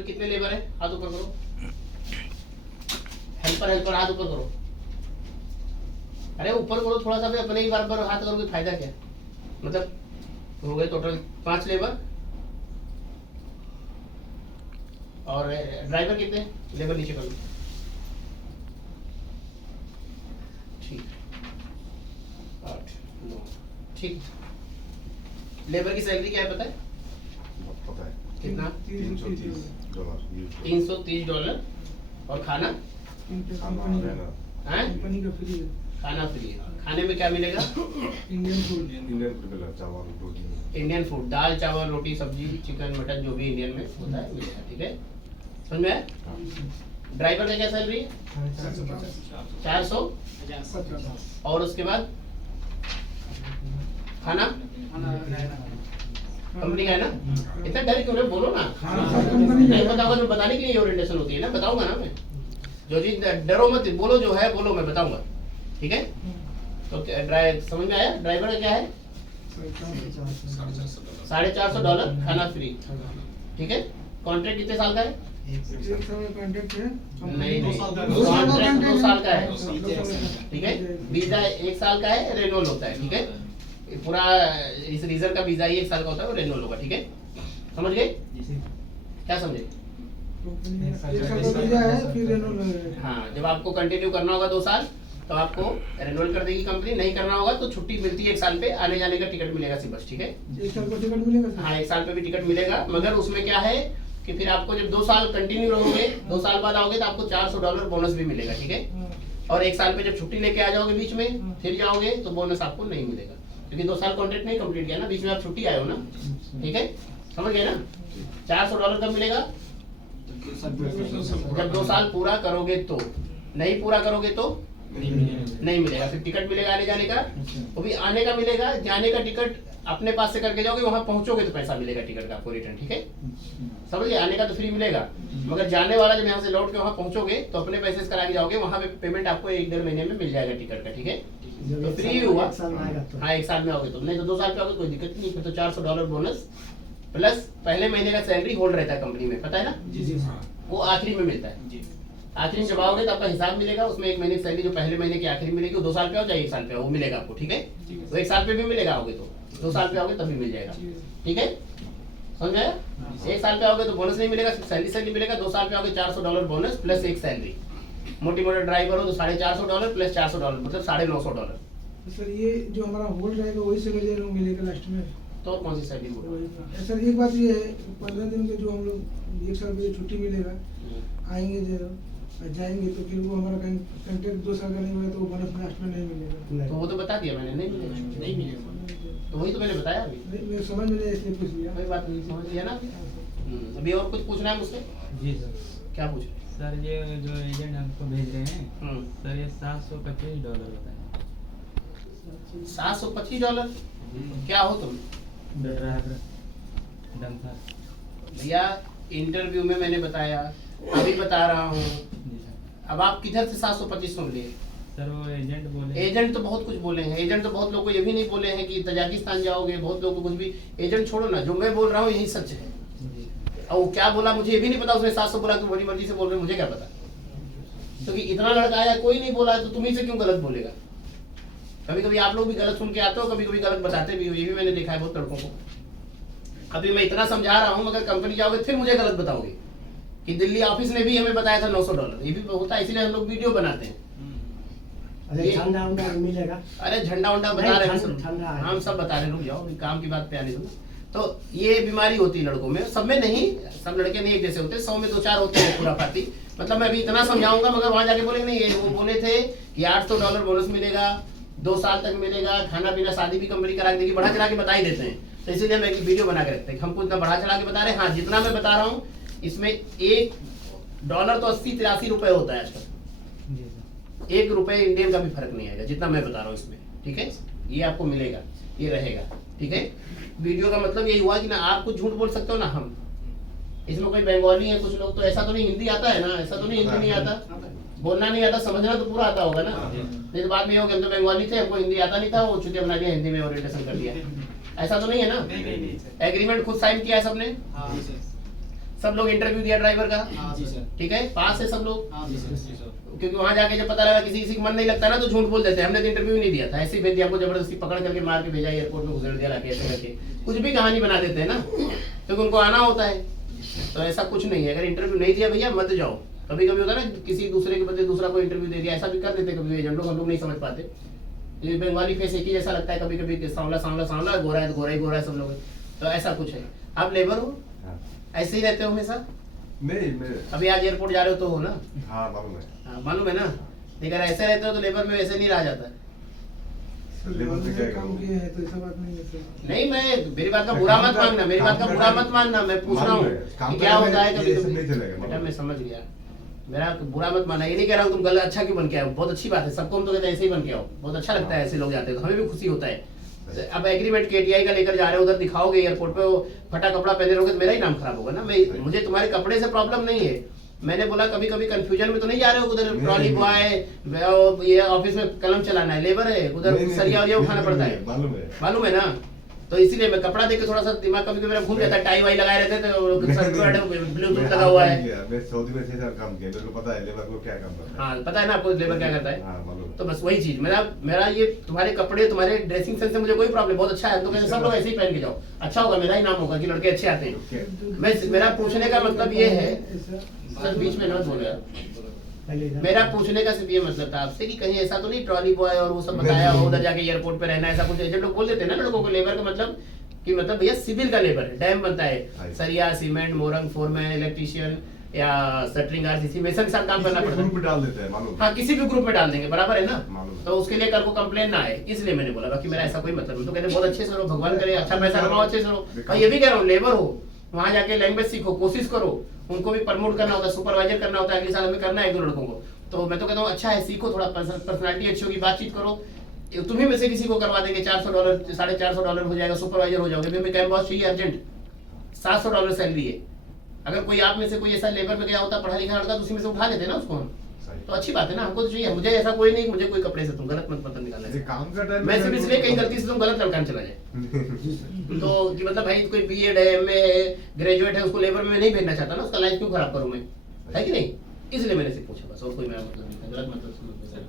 इसमें कितने लेबर है? हाथ ऊपर करो। हेल्पर हाथ ऊपर करो। अरे ऊपर करो थोड़ा सा भी, अपने ही बार बार हाथ करोगे फायदा क्या? मतलब हो गए टोटल 5 लेबर। और ड्राइवर कितने? लेबर नीचे करो। ठीक 8 9 ठीक। लेबर की सैलरी क्या है पता है? पता है कितना? $330 $330। और खाना? हैं? कंपनी का फ्री है। खाना फ्री है। खाने में क्या मिलेगा? Indian food. चावल रोटी इंडियन फूड, दाल चावल रोटी सब्जी चिकन मटन जो भी इंडियन में होता है मिलेगा। ठीक है, समझ में आया? ड्राइवर का क्या सैलरी? 400। और उसके बाद खाना कंपनी का है ना? इतना डर क्यों रहे? बोलो ना। नहीं पता होगा तो बताने के लिए ओरिएंटेशन होती है ना, बताऊंगा ना मैं। जो चीज डरो मत, बोलो जो है बोलो, मैं बताऊंगा। ठीक है, तो समझ में आया? ड्राइवर का क्या है? $450 खाना फ्री। ठीक है, कॉन्ट्रैक्ट कितने साल का है? एक साल का कॉन्ट्रैक्ट है। नहीं दो साल का है। कॉन्ट्रैक्ट 2 साल का है। 2 साल का। ठीक है, वीजा 1 साल का है, रेनोल होता है। ठीक है, ये पूरा इस रीजन का वीजा ही 1 साल का होता है, वो रेनोल होगा। ठीक है, समझ गए? क्या समझे? एक साल का वीजा है, फिर रेनोल है। हाँ, जब आपको कंटिन्यू करना होगा 2 साल तो आपको रेनोल कर देगी कंपनी। नहीं करना होगा तो छुट्टी मिलती है 1 साल पे, आने जाने का टिकट मिलेगा सिर्फ बस। ठीक है, 1 साल का टिकट मिलेगा। हाँ 1 साल पे भी टिकट मिलेगा, मगर उसमें क्या है कि फिर आपको जब 2 साल कंटिन्यू रहोगे, 2 साल बाद आओगे तो आपको $400 बोनस भी मिलेगा। ठीक है, और 1 साल पे जब छुट्टी लेके आ जाओगे बीच में फिर जाओगे तो बोनस आपको नहीं मिलेगा, क्योंकि 2 साल कॉन्ट्रैक्ट नहीं कंप्लीट किया ना, बीच में आप छुट्टी आए हो ना। ठीक है, समझ गए ना? $400 कब मिलेगा? जब 2 साल पूरा करोगे तो। नहीं पूरा करोगे तो नहीं मिलेगा। फिर टिकट मिलेगा आने जाने का, वो भी आने का मिलेगा, जाने का टिकट अपने पास से करके जाओगे, वहां पहुंचोगे तो पैसा मिलेगा टिकट का आपको रिटर्न। ठीक है, समझ गए? आने का तो फ्री मिलेगा, मगर जाने वाला जब यहाँ से लौट के वहां पहुंचोगे तो अपने पैसे से करा के जाओगे, वहां पे पेमेंट आपको 1-1.5 महीने में मिल जाएगा टिकट का। ठीक है, तो फ्री हुआ। हाँ 1 साल में आओगे तो, नहीं तो 2 साल पे आओगे कोई दिक्कत नहीं। फिर तो $400 बोनस प्लस पहले महीने का सैलरी होल्ड रहता है कंपनी में, पता है ना? वो आखिरी में मिलता है। आखिरी में जब आओगे तो आपका हिसाब मिलेगा, उसमें 1 महीने की सैलरी जो पहले महीने की आखिरी मिलेगी, वो 2 साल पे आओ चाहे 1 साल पे आओ, वो मिलेगा आपको। ठीक है, तो 1 साल पे भी मिलेगा आओगे तो, 2 साल पे आओगे तब भी मिल जाएगा। ठीक है, समझ आया? 1 साल पे आओगे तो बोनस नहीं मिलेगा, सिर्फ सैलरी मिलेगा। 2 साल पे आओगे $400 बोनस प्लस 1 सैलरी। मोटी मोटी ड्राइवर हो तो $450 प्लस $400 मतलब $950। सर ये जो हमारा होल्ड रहेगा वही से मिलेगा लास्ट में। तो कौन सी सैलरी बोलो? सर एक बात ये है, 15 दिन के जो हम लोग 1 साल की छुट्टी मिलेगा, आएंगे जो जाएंगे तो फिर वो हमारा कॉन्ट्रैक्ट 2 साल का नहीं होगा तो वो बोनस लास्ट में नहीं मिलेगा। तो वो तो बता दिया मैंने, नहीं मिलेगा, नहीं मिलेगा। तो वही तो मैंने बताया अभी। नहीं मैं समझ में नहीं इसलिए पूछ लिया। कोई बात नहीं, समझ लिया ना? अभी और कुछ पूछना है मुझसे? जी सर। क्या पूछ? सर ये जो एजेंट हमको भेज रहे हैं सर, ये $725 बताए। $725? क्या हो तुम? Driver dumper. भैया इंटरव्यू में मैंने बताया, अभी बता रहा हूँ। जी सर। अब आप किधर से 725 सुन लिए? सर वो एजेंट बोले। एजेंट तो बहुत कुछ बोले हैं, एजेंट तो बहुत लोग को ये भी नहीं बोले हैं कि तजाकिस्तान जाओगे, बहुत लोग को कुछ भी। एजेंट छोड़ो ना, जो मैं बोल रहा हूँ यही सच है। जी। और वो क्या बोला मुझे ये भी नहीं पता, उसने 700 बोला तो बड़ी मर्जी से बोल रहे हैं, मुझे क्या पता? क्योंकि इतना लड़का आया कोई नहीं बोला है तो तुम्ही से क्यों गलत बोलेगा? कभी कभी आप लोग भी गलत सुन के आते हो, कभी कभी गलत बताते भी हो, ये भी मैंने देखा है बहुत लड़कों को। अभी मैं इतना समझा रहा हूँ, मगर कंपनी जाओगे फिर मुझे गलत बताओगे कि दिल्ली ऑफिस ने भी हमें बताया था $900। ये भी होता है, इसीलिए हम लोग वीडियो बनाते हैं। अरे झंडा उंडा मिलेगा? अरे झंडा उंडा बता रहे हैं ठंडा हम सब बता रहे हैं, रुक जाओ, काम की बात पे आने दो। तो ये बीमारी होती है लड़कों में, सब में नहीं, सब लड़के नहीं एक जैसे होते, 100 में 2-4 होते हैं पूरा पार्टी। मतलब मैं अभी इतना समझाऊंगा, मगर वहां जाके बोलेंगे नहीं, ये वो बोले थे कि $800 बोनस मिलेगा, 2 साल तक मिलेगा, खाना पीना शादी भी कंपनी करा के देगी, बढ़ा चढ़ा के बता ही देते हैं। तो इसीलिए हम एक वीडियो बना के रखते हैं, हमको इतना बढ़ा चढ़ा के बता रहे हैं। हाँ जितना मैं बता रहा हूँ इसमें $1 तो 80-83 रुपए होता है आजकल, जी सर। 1 रुपए इंडियन का भी फर्क नहीं आएगा जितना मैं बता रहा हूँ इसमें। ठीक है, ये आपको मिलेगा, ये रहेगा। ठीक है, वीडियो का मतलब यही हुआ कि ना आप कुछ झूठ बोल सकते हो ना हम। इसमें कोई बंगाली है, कुछ लोग तो ऐसा तो नहीं हिंदी आता है ना, ऐसा तो नहीं हिंदी नहीं आता, बोलना नहीं आता, समझना तो पूरा आता होगा ना। नहीं तो बाद में ये हो गया हम तो बंगाली थे, हमको हिंदी आता नहीं था, वो चुतिया बना दिया, हिंदी में ओरिएंटेशन कर दिया। ऐसा तो नहीं है ना? एग्रीमेंट खुद साइन किया है सबने, सब लोग इंटरव्यू दिया ड्राइवर का, जी सर। ठीक है, पास है सब लोग। हाँ जी सर। क्योंकि वहां जाके जब पता लगा किसी किसी का मन नहीं लगता ना तो झूठ बोल देते हैं, हमने तो इंटरव्यू नहीं दिया था, ऐसे ही भेज दिया, हमको जबरदस्ती पकड़ करके मार के भेजा, एयरपोर्ट में घुसेड़ दिया लाके, ऐसे करके कुछ भी कहानी बना देते हैं ना, क्योंकि उनको आना होता है। तो ऐसा कुछ नहीं है, अगर इंटरव्यू नहीं दिया भैया मत जाओ। कभी कभी होता है ना किसी दूसरे के बदले दूसरा को इंटरव्यू दे दिया, ऐसा भी कर देते कभी एजेंट लोग, हम लोग नहीं समझ पाते। ये बंगाली फेस एक ही जैसा लगता है, कभी कभी सांवला सांवला सांवला, गोरा है तो गोरा ही गोरा है सब लोग, तो ऐसा कुछ है। आप लेबर हो, हाँ। ऐसे ही रहते हो हमेशा? नहीं मैं अभी आज एयरपोर्ट जा रहे हो तो हो ना? हाँ मालूम है। हाँ, मालूम है ना। लेकिन ऐसे रहते हो तो लेबर में वैसे नहीं रहा जाता है। लेबर से क्या काम करूं? किए हैं तो ऐसा बात नहीं है सर। नहीं, मैं मेरी बात का बुरा मत मानना, मेरी बात का बुरा मत मानना, मैं पूछ रहा हूँ कि क्या होता है कभी कभी। बेटा मैं समझ गया, मेरा बुरा मत मानना, ये नहीं कह रहा हूँ तुम गलत, अच्छा क्यों बन के आओ, बहुत अच्छी बात है, सबको हम तो कहते हैं ऐसे ही बन के आओ, बहुत अच्छा लगता है ऐसे लोग जाते हैं तो हमें भी खुशी होता है। अब एग्रीमेंट केटीआई का लेकर जा रहे हो, उधर दिखाओगे एयरपोर्ट पे, वो फटा कपड़ा पहने रहोगे तो मेरा ही नाम खराब होगा ना। मैं मुझे तुम्हारे कपड़े से प्रॉब्लम नहीं है, मैंने बोला कभी कभी कंफ्यूजन में तो नहीं जा रहे हो, उधर ट्रॉली बॉय ये ऑफिस में कलम चलाना है, लेबर है, उधर सरिया वरिया उठाना पड़ता है, मालूम है ना। तो इसीलिए मैं कपड़ा देख के थोड़ा सा दिमाग कभी कभी मेरा घूम जाता है, टाई वाई लगाए रहते थे, ब्लूटूथ लगा हुआ है। मैं सऊदी में 6 साल काम किया, मेरे को पता है लेबर को क्या काम करता है। हाँ पता है ना आपको लेबर क्या करता है। हाँ मालूम। तो बस वही चीज, मेरा ये तुम्हारे कपड़े, तुम्हारे ड्रेसिंग सेंस से मुझे कोई प्रॉब्लम, बहुत अच्छा है, तो कहते सब लोग ऐसे ही पहन के जाओ, अच्छा होगा, मेरा ही नाम होगा कि लड़के अच्छे आते हैं। मैं मेरा पूछने का मतलब ये है, सर बीच में न बोलो यार, मेरा पूछने का सिर्फ ये मतलब था आपसे कि कहीं ऐसा तो नहीं ट्रॉली बॉय और वो सब बताया हो, उधर जाके एयरपोर्ट पे रहना, ऐसा कुछ एजेंट लोग बोल देते हैं ना लड़कों को, लेबर का मतलब कि मतलब भैया सिविल का लेबर है, डैम बनता है, सरिया सीमेंट मोरंग फोरमैन इलेक्ट्रिशियन या शटरिंग आरसीसी में सब काम करना पड़ता ग्रुप है। में डाल देते हैं मालूम। हाँ किसी भी ग्रुप में डाल देंगे, बराबर है ना। मालूम। तो उसके लिए कल को कंप्लेन ना आए, इसलिए मैंने बोला, बाकी मेरा ऐसा कोई मतलब नहीं। तो कहते बहुत अच्छे से रहो, भगवान करे अच्छा पैसा कमाओ, अच्छे से रहो। और ये भी कह रहा हूँ लेबर हो, वहां जाके लैंग्वेज सीखो, कोशिश करो, उनको भी प्रमोट करना होता है, सुपरवाइजर करना होता है, अगले साल हमें करना है 1-2 लड़कों को। तो मैं तो कहता हूँ अच्छा है, सीखो, थोड़ा पर्सनालिटी अच्छी होगी, बातचीत करो, तुम्ही में से किसी को करवा देंगे, $400 $450 हो जाएगा, सुपरवाइजर हो जाओगे। हमें कैंप बॉस चाहिए अर्जेंट, $700 सैलरी है। अगर कोई आप में से कोई ऐसा लेबर में गया होता पढ़ा लिखा लड़का तो उसी में से उठा लेते ना उसको हम, तो अच्छी बात है ना, हमको तो चाहिए। मुझे ऐसा कोई नहीं, मुझे कोई कपड़े से तुम गलत मत मतलब निकालना है। काम का टाइम मैं सिर्फ इसलिए कहीं गलती से तुम गलत लड़का में चला जाए तो कि मतलब भाई कोई बीएड है, एमए है, ग्रेजुएट है, उसको लेबर में नहीं भेजना चाहता ना, उसका लाइफ क्यों खराब करूं मैं, है कि नहीं। इसलिए मैंने सिर्फ पूछा बस, और कोई मेरा मतलब नहीं, गलत मतलब सर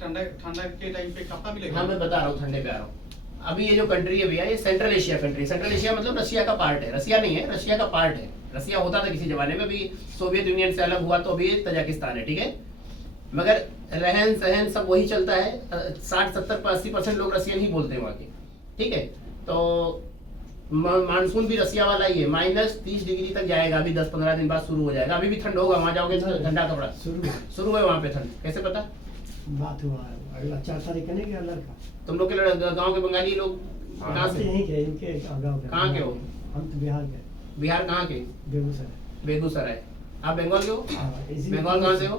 ठंडा के टाइम पे कपड़ा मिलेगा? हाँ मैं बता रहा हूँ, ठंडे पे आ रहा हूँ। अभी ये जो कंट्री है भैया, ये central Asia country, central Asia मतलब रशिया का पार्ट है, रशिया नहीं है, रशिया का पार्ट है। रशिया होता था किसी जमाने में, अभी सोवियत यूनियन से अलग हुआ तो अभी तजाकिस्तान है, ठीक है। मगर रहन सहन सब वही चलता है, 60 70 80% लोग रशियन ही बोलते हैं वहाँ के, ठीक है। तो मानसून भी रसिया वाला ही है, -30 डिग्री तक जाएगा, अभी 10-15 दिन बाद शुरू हो जाएगा। अभी भी ठंड होगा, वहाँ जाओगे तो ठंडा कपड़ा शुरू है वहाँ पे ठंड, कैसे पता? बात हुआ है, अगला 4 तारीख का नहीं गया लड़का। तुम लोग के गाँव के बंगाली लोग कहाँ से? यहीं के, इनके गाँव के। कहाँ के हो? हम तो बिहार के। बिहार कहाँ के? बेगूसराय। बेगूसराय। आप बंगाल के हो? हाँ, इसी- बंगाल कहाँ से हो?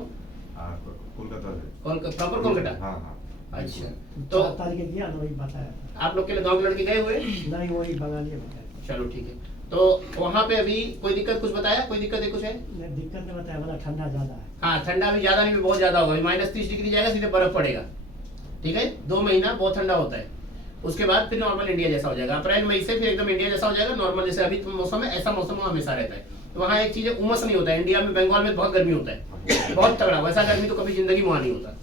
कोलकाता से। प्रॉपर कोलकाता? हाँ हाँ। अच्छा, 4 तो तारीख के गया ना, वही बताया था। आप लोग के गाँव के लड़के गए हुए? नहीं, वही बंगाली बताया। चलो ठीक है। तो वहाँ पे अभी कोई दिक्कत कुछ बताया, कोई दिक्कत है कुछ है? नहीं, दिक्कत नहीं बताया, बोला ठंडा ज्यादा है। हाँ ठंडा भी ज्यादा नहीं, बहुत ज्यादा होगा, -30 डिग्री जाएगा, सीधे बर्फ पड़ेगा, ठीक है। 2 महीना बहुत ठंडा होता है, उसके बाद फिर नॉर्मल इंडिया जैसा हो जाएगा। अप्रैल मई से फिर एकदम इंडिया जैसा हो जाएगा, नॉर्मल जैसे अभी मौसम है, ऐसा मौसम वहाँ हमेशा रहता है। तो वहाँ एक चीज है, उमस नहीं होता है। इंडिया में बंगाल में बहुत गर्मी होता है, बहुत तगड़ा, वैसा गर्मी तो कभी जिंदगी में वहाँ नहीं होता।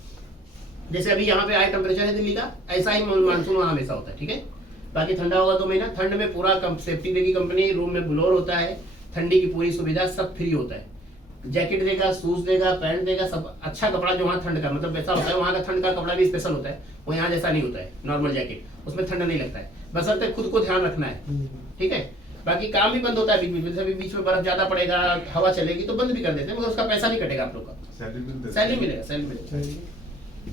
जैसे अभी यहाँ पे हाई टेम्परेचर है दिल्ली का, ऐसा ही मानसून वहाँ हमेशा होता है, ठीक है। बाकी ठंडा होगा 2 महीना, ठंड में पूरा सेफ्टी देगी कंपनी, रूम में ब्लोअर होता है, ठंडी की पूरी सुविधा, सब फ्री होता है। जैकेट देगा, शूज देगा, पैंट देगा, सब अच्छा कपड़ा जो वहाँ ठंड का मतलब वैसा होता है, वहाँ का ठंड का कपड़ा भी स्पेशल होता है, वो यहाँ जैसा नहीं होता है। नॉर्मल जैकेट, उसमें ठंडा नहीं लगता है, बशर्ते खुद को ध्यान रखना है, ठीक है। बाकी काम भी बंद होता है बीच में, बीच में बर्फ ज्यादा पड़ेगा, हवा चलेगी तो बंद भी कर देते हैं, मगर उसका पैसा नहीं कटेगा आप लोग का, सैलरी मिलेगा, सैलरी मिलेगा।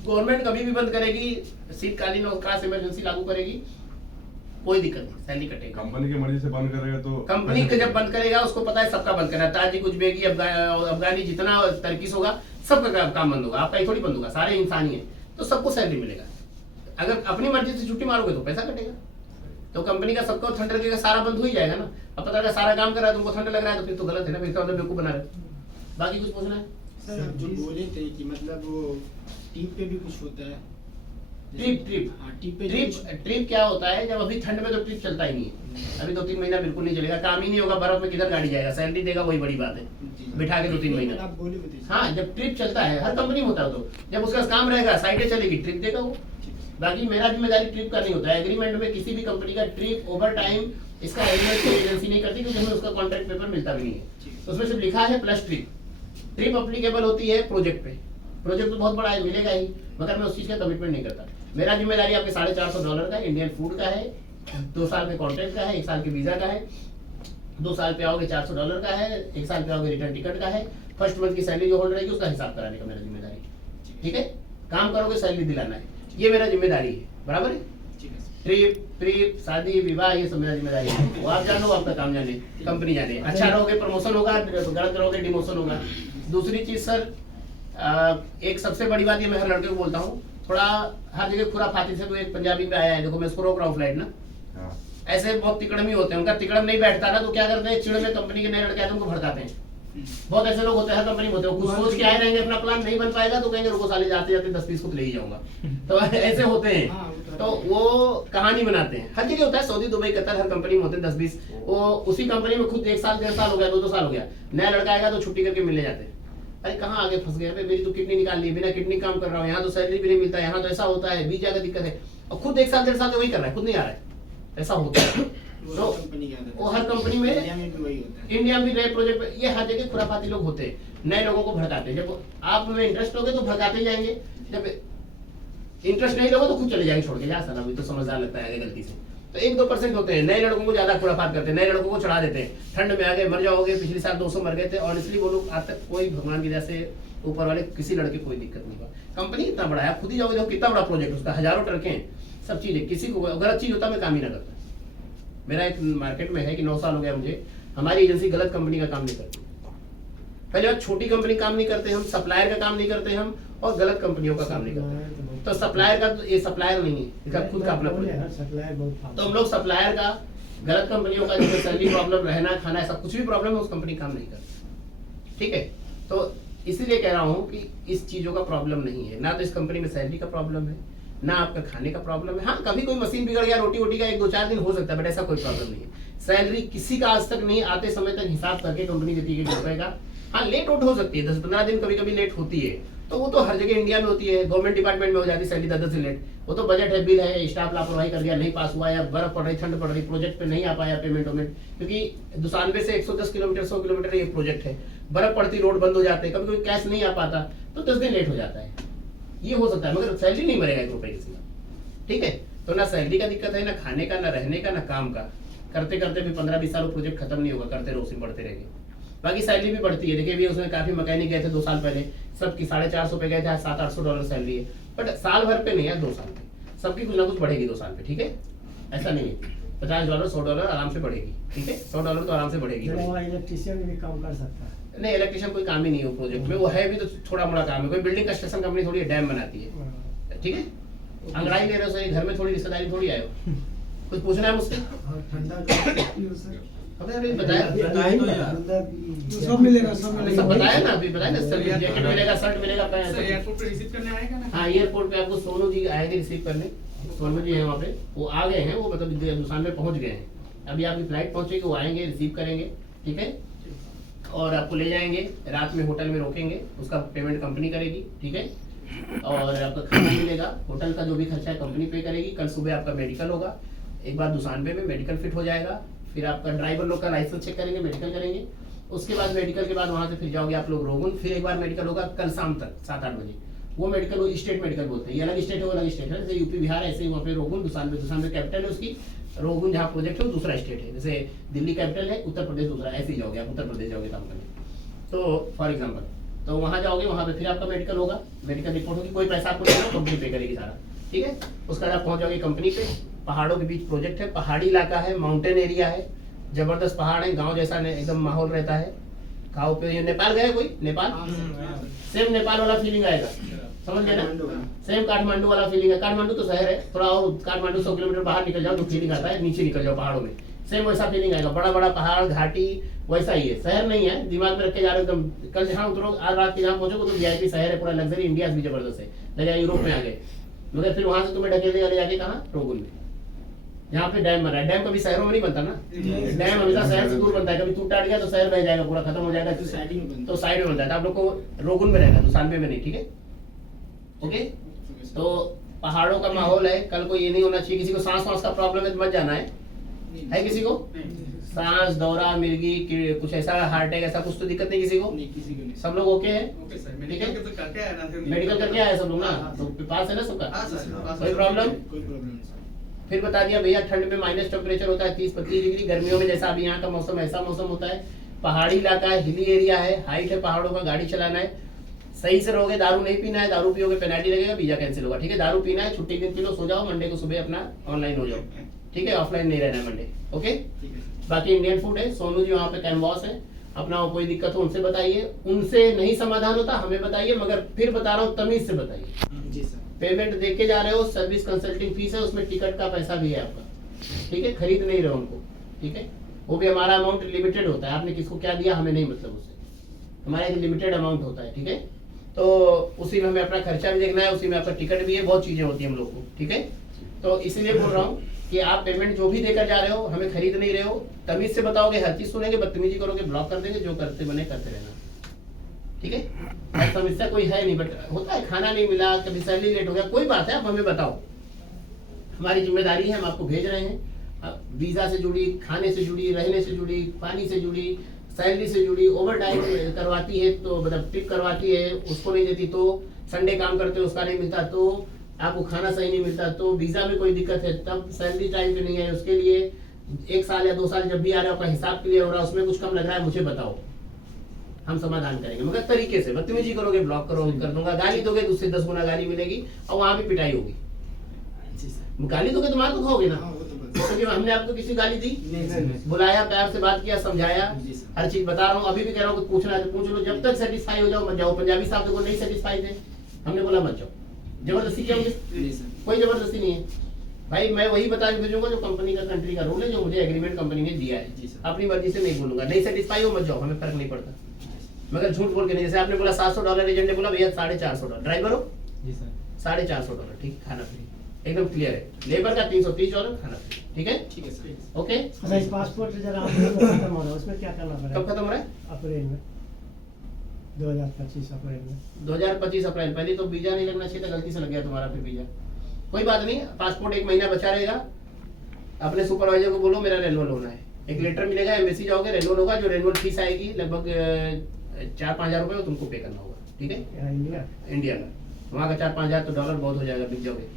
गवर्नमेंट कभी भी बंद करेगी, शीतकालीन अवकाश इमरजेंसी लागू करेगी, कोई दिक्कत नहीं, सैलरी कटेगा। कंपनी की मर्जी से बंद करेगा तो कंपनी का जब बंद करेगा उसको पता है सबका बंद करना है, ताजी उज्बेकी अफगानी जितना तर्किश होगा सबका काम बंद होगा, आपका ही थोड़ी बंद होगा, सारे इंसान ही है, तो सबको सैलरी मिलेगा। अगर अपनी मर्जी से छुट्टी मारोगे तो पैसा कटेगा, तो कंपनी का सबको ठंड लगेगा, सारा बंद हो ही जाएगा ना। अब पता लगा सारा काम कर रहा है, तुमको ठंड लग रहा है, तो फिर तो गलत है ना, फिर तो मतलब बेवकूफ बना रहे हो। बाकी कुछ पूछना है? सर आप जो बोले थे कि मतलब वो टीम पे भी कुछ होता है, ट्रिप ट्रिप क्या होता है, जब अभी ठंड में तो ट्रिप चलता ही नहीं है, अभी 2-3 महीना बिल्कुल नहीं चलेगा, काम ही नहीं होगा, बर्फ में किधर गाड़ी जाएगा, सैलरी देगा वही बड़ी बात है, बिठा के 2-3 महीना। हाँ, जब ट्रिप चलता है हर कंपनी में होता है, तो जब उसका काम रहेगा साइडें चलेगी ट्रिप देगा वो। बाकी मेरा जिम्मेदारी ट्रिप का नहीं होता है, एग्रीमेंट में किसी भी कंपनी का ट्रिप ओवर टाइम इसका एग्रीमेंट कोई एजेंसी नहीं करती, क्योंकि हमें उसका कॉन्ट्रैक्ट पेपर मिलता भी नहीं है, तो उसमें सिर्फ लिखा है प्लस ट्रिप। ट्रिप अप्लीकेबल होती है प्रोजेक्ट पे, प्रोजेक्ट तो बहुत बड़ा है मिलेगा ही, मगर मैं उस चीज का कमिटमेंट नहीं करता। मेरा जिम्मेदारी आपके $450 का इंडियन फूड का है, 2 साल के कॉन्ट्रैक्ट का है, 1 साल के वीजा का है, 2 साल पे आओगे $400 का है, 1 साल पे आओगे रिटर्न टिकट का है, फर्स्ट मंथ की सैलरी जो होल्ड रहेगी उसका हिसाब कराने का मेरा जिम्मेदारी। ठीक है, काम करोगे सैलरी दिलाना है, ये मेरा जिम्मेदारी है, बराबर है। ट्रिप शादी विवाह ये सब मेरा जिम्मेदारी है, वो आप जानो, आपका काम जाने, कंपनी जाने। अच्छा रहोगे प्रमोशन होगा, गलत रहोगे डिमोशन होगा। दूसरी चीज सर, एक सबसे बड़ी बात ये मैं हर लड़के को बोलता हूँ, थोड़ा हर जगह खुराफाती से, तो एक पंजाबी पे आया है, देखो मैं इसको रोक रहा हूँ फ्लाइट ना, हाँ। ऐसे बहुत तिकड़मी होते हैं, उनका तिकड़म नहीं बैठता ना, तो क्या करते हैं, चिड़ में कंपनी के नए लड़के आते हैं उनको भड़काते हैं। बहुत ऐसे लोग होते हैं हर कंपनी में होते हैं, कुछ सोच के आए रहेंगे, अपना प्लान नहीं बन पाएगा तो कहेंगे रुको साले, जाते जाते 10-20 को ले ही जाऊंगा, तो ऐसे होते हैं, तो वो कहानी बनाते हैं। हर जगह होता है, सऊदी दुबई कतर हर कंपनी में होते हैं 10-20, वो उसी कंपनी में खुद 1 साल 1.5 साल हो गया, 2-2 साल हो गया, नया लड़का आएगा तो छुट्टी करके मिलने जाते हैं। अरे कहाँ आगे फंस गए, मेरी तो किडनी निकाल ली, बिना किडनी काम कर रहा हूँ, यहाँ तो सैलरी भी नहीं मिलता, यहाँ तो ऐसा होता है, वीजा का दिक्कत है, और खुद 1 साल 1.5 साल से वही कर रहा है, खुद नहीं आ रहा है, ऐसा होता है। तो वो हर कंपनी में, इंडिया में भी नए प्रोजेक्ट पे, ये हर जगह खुराफाती लोग होते हैं, नए लोगों को भड़काते हैं। जब आप में इंटरेस्ट होगे तो भड़काते ही जाएंगे, जब इंटरेस्ट नहीं लोगे तो खुद चले जाएंगे छोड़ के, जा साला अभी तो समझदार लगता है गलती से। तो 1-2% होते हैं, नए लड़कों को ज्यादा खुराफात करते हैं, नए लड़कों को चढ़ा देते हैं, ठंड में आ गए मर जाओगे, पिछले साल 200 मर गए थे, ऑनेस्टली वो लोग आज तक कोई भगवान की जैसे ऊपर वाले किसी लड़के कोई दिक्कत नहीं हुआ। कंपनी इतना बड़ा है, आप खुद ही जाओगे देखो कितना बड़ा प्रोजेक्ट, उसका हजारों ट्रकें हैं, सब चीजें, किसी को अगर अच्छी होता मैं काम ही ना करता। मेरा एक मार्केट में है कि 9 साल हो गया मुझे, हमारी एजेंसी गलत कंपनी का काम नहीं करती। पहले बात, छोटी कंपनी काम नहीं करते हम, सप्लायर का काम नहीं करते हम, और गलत कंपनियों का काम नहीं करते। तो सप्लायर का, ये सप्लायर नहीं है, इसका खुद का अपना तो हम लोग सप्लायर का, गलत कंपनियों का जैसे सैलरी प्रॉब्लम, रहना खाना, ऐसा कुछ भी प्रॉब्लम है उस कंपनी काम नहीं करती। ठीक है, तो इसीलिए कह रहा हूँ कि इस चीजों का प्रॉब्लम नहीं है, ना तो इस कंपनी में सैलरी का प्रॉब्लम है, ना आपका खाने का प्रॉब्लम है। हाँ, कभी कोई मशीन बिगड़ गया, रोटी वोटी का 1-2-4 दिन हो सकता है, बट ऐसा कोई प्रॉब्लम नहीं है। सैलरी किसी का आज तक नहीं, आते समय तक हिसाब करके कंपनी देती है रुपए का। हाँ, लेट उठ हो सकती है, 10-15 दिन कभी कभी लेट होती है, तो वो तो हर जगह इंडिया में होती है, गवर्नमेंट डिपार्टमेंट में हो जाती है सैलरी 10 दिन लेट, वो तो बजट है, बिल है, स्टाफ लापरवाही कर गया, नहीं पास हुआ, या बर्फ पड़ रही, ठंड पड़ रही, प्रोजेक्ट पे नहीं आ पाया पेमेंट वेमेंट, क्योंकि दुसानबे से 110 किलोमीटर 100 किलोमीटर ये प्रोजेक्ट है, बर्फ पड़ती, रोड बंद हो जाते हैं, कभी कभी कैश नहीं आ पाता, तो 10 दिन लेट हो जाता है, ये हो सकता है, मगर सैलरी नहीं मरेगा 1 रुपए किसी का। ठीक है, तो ना सैलरी का दिक्कत है, ना खाने का, ना रहने का, ना काम का। करते करते भी 15-20 साल प्रोजेक्ट खत्म नहीं होगा, करते रहो, उसी बढ़ते रहेंगे। बाकी सैलरी भी बढ़ती है, देखिए भी उसमें काफी मैकेनिक गए थे 2 साल पहले, सबकी $450 पे गए थे, आज $700-800 सैलरी है, बट साल भर पे नहीं है, 2 साल पे सबकी कुछ ना कुछ बढ़ेगी 2 साल पे। ठीक है, ऐसा नहीं है, $50-$100 आराम से बढ़ेगी। ठीक है, $100 तो आराम से बढ़ेगी। इलेक्ट्रिशियन भी काम कर सकता है, नहीं, इलेक्ट्रिशियन कोई काम ही नहीं है प्रोजेक्ट में, वो है भी तो थोड़ा मोड़ा काम है, कोई बिल्डिंग कंस्ट्रक्शन कंपनी थोड़ी डैम बनाती है। ठीक है, अंगड़ाई ले रहे हो सही, घर में थोड़ी रिश्तेदारी थोड़ी आए हो, कुछ पूछना है मुझसे? अभी बताया, सब मिलेगा, सब बताया ना, अभी बताया ना, जैकेट मिलेगा, शर्ट मिलेगा, पैंट। एयरपोर्ट पे रिसीव करने आएगा ना? हाँ, एयरपोर्ट पे आपको सोनू जी आएंगे रिसीव करने, सोनू जी हैं वहाँ पे, वो आ गए हैं, वो मतलब दुकान में पहुँच गए हैं, अभी आपकी फ्लाइट पहुँचेगी, वो आएंगे रिसीव करेंगे। ठीक है, और आपको ले जाएंगे, रात में होटल में रोकेंगे, उसका पेमेंट कंपनी करेगी। ठीक है, और आपका खाना मिलेगा, होटल का जो भी खर्चा है कंपनी पे करेगी। कल सुबह आपका मेडिकल होगा, एक बार दुसानबे में मेडिकल फिट हो जाएगा, फिर आपका ड्राइवर लोग का लाइसेंस चेक करेंगे, मेडिकल करेंगे, उसके बाद मेडिकल के बाद वहाँ से फिर जाओगे आप लोग रोगुन, फिर एक बार मेडिकल होगा कल शाम तक 7-8 बजे। वो मेडिकल वो स्टेट मेडिकल बोलते हैं, ये अलग स्टेट है, वो अलग स्टेट है, जैसे यूपी बिहार, ऐसे ही वहाँ पे रोगुन, दुसानबे कैपिटल है उसकी, रोगुन जहाँ प्रोजेक्ट है वो दूसरा स्टेट है, जैसे दिल्ली कैपिटल है, उत्तर प्रदेश दूसरा, ऐसे ही जाओगे आप, उत्तर प्रदेश जाओगे काम करने। तो फॉर एग्जाम्पल, तो वहाँ जाओगे, वहाँ पे फिर आपका मेडिकल होगा, मेडिकल रिपोर्ट होगी, कोई पैसा आपको नहीं होगा, कंपनी पे करेगी सारा। ठीक है, उसके बाद आप पहुँच जाओगे कंपनी पे, पहाड़ों के बीच प्रोजेक्ट है, पहाड़ी इलाका है, माउंटेन एरिया है, जबरदस्त पहाड़ है, गांव जैसा एकदम माहौल रहता है। गाँव पे नेपाल गए कोई? नेपाल सेम नेपाल वाला फीलिंग आएगा, समझ गए ना, सेम काठमांडू वाला फीलिंग है। काठमांडू तो शहर है, थोड़ा और काठमांडू 100 किलोमीटर बाहर निकल जाओ तो फीलिंग आता है, नीचे निकल जाओ पहाड़ों में, सेम वैसा फीलिंग आएगा, बड़ा बड़ा पहाड़ घाटी वैसा ही है, शहर नहीं है, दिमाग में रख के जा रहे हो एकदम। कल जहाँ उतरो, आज रात के जहाँ पहुंचोगे तो VIP शहर है, पूरा लग्जरी, इंडिया भी जबरदस्त है, लगे यूरोप में आ गए। मगर फिर वहां से तुम्हें ढकेल देगा ले जाके कहाँ, रोगुन में, यहाँ पे डैम बना है। डैम कभी शहरों में नहीं बनता ना, डैम हमेशा शहर से दूर बनता है, कभी टूट टाट गया तो शहर बह जाएगा, पूरा खत्म हो जाएगा, तो साइड में बनता है। तो आप लोग को रोगुन में रहना है, दुसानबे में नहीं, ठीक है, ओके। तो पहाड़ों का माहौल है, कल को ये नहीं होना चाहिए किसी को सांस वास का प्रॉब्लम है तो मत जाना है किसी को, सांस, दौरा, मिर्गी, कुछ ऐसा हार्ट अटैक ऐसा कुछ तो दिक्कत नहीं किसी को, किसी को नहीं। सब लोग ओके हैं, ओके सर, ठीक मेडिकल है, के तो करके आया ना फिर। मेडिकल करके आए सब लोग ना, हाँ, तो पास है ना सबका, हाँ सर, पास कोई है। प्रॉब्लम? कोई प्रॉब्लम नहीं सर। फिर बता दिया भैया ठंड में माइनस टेम्परेचर होता है 30-32 डिग्री, गर्मियों में जैसा अभी यहाँ का मौसम ऐसा मौसम होता है, पहाड़ी इलाका है, हिली एरिया है, हाइट है पहाड़ों का, गाड़ी चलाना है, सही से रहोगे, दारू नहीं पीना है, दारू पियोगे पेनल्टी लगेगा, वीजा कैंसिल होगा, ठीक है। दारू पीना है, छुट्टी दिन किलो, सो जाओ, मंडे को सुबह अपना ऑनलाइन हो जाओ, ठीक है, ऑफलाइन नहीं रहना है मंडे, ओके। ठीक है सर। बाकी इंडियन फूड है, सोनू जी वहाँ पे कैनवास है, अपना कोई दिक्कत हो उनसे बताइए, उनसे नहीं समाधान होता हमें बताइए, मगर फिर बता रहा हूँ तमीज से बताइए। जी सर। पेमेंट दे के जा रहे हो, सर्विस कंसल्टिंग फीस है, उसमें टिकट का पैसा भी है आपका, ठीक है, खरीद नहीं रहे उनको, ठीक है, वो भी हमारा अमाउंट लिमिटेड होता है, आपने किसको क्या दिया हमें नहीं मतलब उससे, हमारा एक लिमिटेड अमाउंट होता है, ठीक है। तो उसी में हमें अपना खर्चा भी देखना है, उसी में आपका टिकट भी है, बहुत चीजें होती है हम लोग को, ठीक है। तो इसीलिए बोल रहा हूँ कि आप पेमेंट जो भी देकर जा रहे हो, हमें खरीद नहीं रहे हो, तमीज से बताओगे, हर चीज सुनेंगे, बदतमीजी करोगे ब्लॉक कर देंगे, जो करते बने करते रहना, ठीक है। और समस्या कोई है नहीं, बट होता है, खाना नहीं मिला, कभी सैलरी लेट हो गया, कोई बात है, आप हमें बताओ, हमारी जिम्मेदारी है, हम आपको भेज रहे हैं, वीजा से जुड़ी, खाने से जुड़ी, रहने से जुड़ी, पानी से जुड़ी, सैलरी से जुड़ी, ओवर टाइम करवाती है तो मतलब टिप करवाती है, उसको नहीं देती तो, संडे काम करते हो उसका नहीं मिलता तो, आपको खाना सही नहीं मिलता तो, वीजा में कोई दिक्कत है तब, सैलरी टाइम पे नहीं है उसके लिए, 1 साल या 2 साल जब भी आ रहा है आपका हिसाब क्लियर हो रहा है, उसमें कुछ कम लग रहा है मुझे बताओ, हम समाधान करेंगे, मगर तरीके से, बदतमीजी करोगे ब्लॉक करो कर दूंगा, गाली दोगे तो उससे 10 गुना गाली मिलेगी और वहां भी पिटाई होगी, जी सर। गाली दोगे तो मार तो खाओगे ना, हाँ, वो तो बस। क्योंकि हमने आपको किसी गाली दी, नहीं। बुलाया, प्यार से बात किया, समझाया, जी सर। हर चीज बता रहा हूँ, अभी भी कह रहा हूँ कुछ पूछना है तो पूछ लो, जब तक सेटिस्फाई हो जाओ मत जाओ। पंजाबी साहब देखो नहीं सेटिस्फाई थे, हमने बोला मत जाओ, जबरदस्ती क्या होगी, नहीं सर। कोई जबरदस्ती नहीं है भाई, मैं वही बता के भेजूंगा जो कंपनी का, कंट्री का रूल है, जो मुझे एग्रीमेंट कंपनी ने दिया है, जी सर। अपनी मर्जी से नहीं बोलूंगा, नहीं सेटिस्फाई हो मत जाओ, हमें फर्क नहीं पड़ता, मगर झूठ बोल के नहीं, जैसे आपने बोला $700, एजेंट ने बोला भैया $450, ड्राइवर हो जी सर। $450, ठीक, खाना फ्री, एकदम क्लियर है, लेबर का $330, खाना फ्री, ठीक है, ठीक है सर। ओके। अच्छा, इस पासपोर्ट जरा खत्म हो रहा है, उसमें क्या करना पड़ेगा? कब खत्म हो रहा है? अप्रैल में, 2025 अप्रैल में। 2025 अप्रैल, पहले तो वीजा नहीं लगना चाहिए था, गलती से लग गया तुम्हारा फिर वीजा, कोई बात नहीं, पासपोर्ट 1 महीना बचा रहेगा, अपने सुपरवाइजर को बोलो मेरा रेनुअल होना है, एक लेटर मिलेगा, एम्बेसी जाओगे, रेनुअल होगा, जो रेनुअल फीस आएगी लगभग 4-5 हजार रुपये वो तुमको पे करना होगा, ठीक है, यहाँ इंडिया इंडिया का, वहाँ का 4-5 हजार तो डॉलर बहुत हो जाएगा, बिक जाओगे,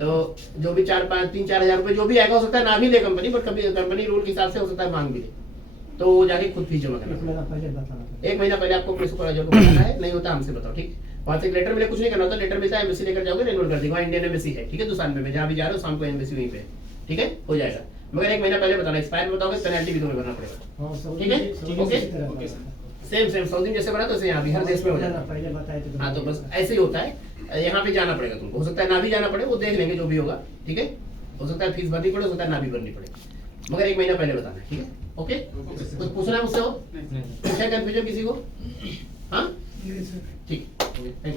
तो जो भी 3-4 हजार रुपये जो भी आएगा, हो सकता है ना भी ले कंपनी, बट कभी कंपनी रूल के हिसाब से हो सकता है मांग भी ले, तो वो जाके खुद फीस जमा करना 1 महीना पहले बताना पड़ेगा। 1 महीना पहले आपको अपने सुपरवाइजर को बताना है, नहीं होता हमसे बताओ, ठीक, वहाँ से लेटर मिले, कुछ नहीं करना होता, लेटर मिलता है, एम्बेसी लेकर जाओगे, रेनुअल कर देगा, वहाँ इंडियन एम्बेसी है, ठीक है, दुसानबे में जहाँ भी जा रहे हो, शाम को एम्बेसी वहीं पे, ठीक है, हो जाएगा, मगर 1 महीना पहले बताना, एक्सपायर में बताओगे पेनल्टी भी तुम्हें भरना पड़ेगा, हाँ, सऊदी- ठीक है? Saudi okay? इसी तरह ओके बना सर। है। सेम सऊदी जैसे बना तो ऐसे यहाँ भी हर देश में हो जाता है, पहले बताए थे हाँ, तो बस ऐसे ही होता है, यहाँ पे जाना पड़ेगा तुमको, हो सकता है ना भी जाना पड़े, वो देख लेंगे जो भी होगा, ठीक है, हो सकता है फीस भरनी पड़े, हो सकता है ना भी भरनी पड़े, मगर 1 महीना पहले बताना है, ठीक है, ओके। Okay sir. कुछ पूछना है मुझसे और नहीं। नहीं सर। कुछ है कंफ्यूजन किसी को? हाँ, ये सर ठीक, ओके, थैंक यू।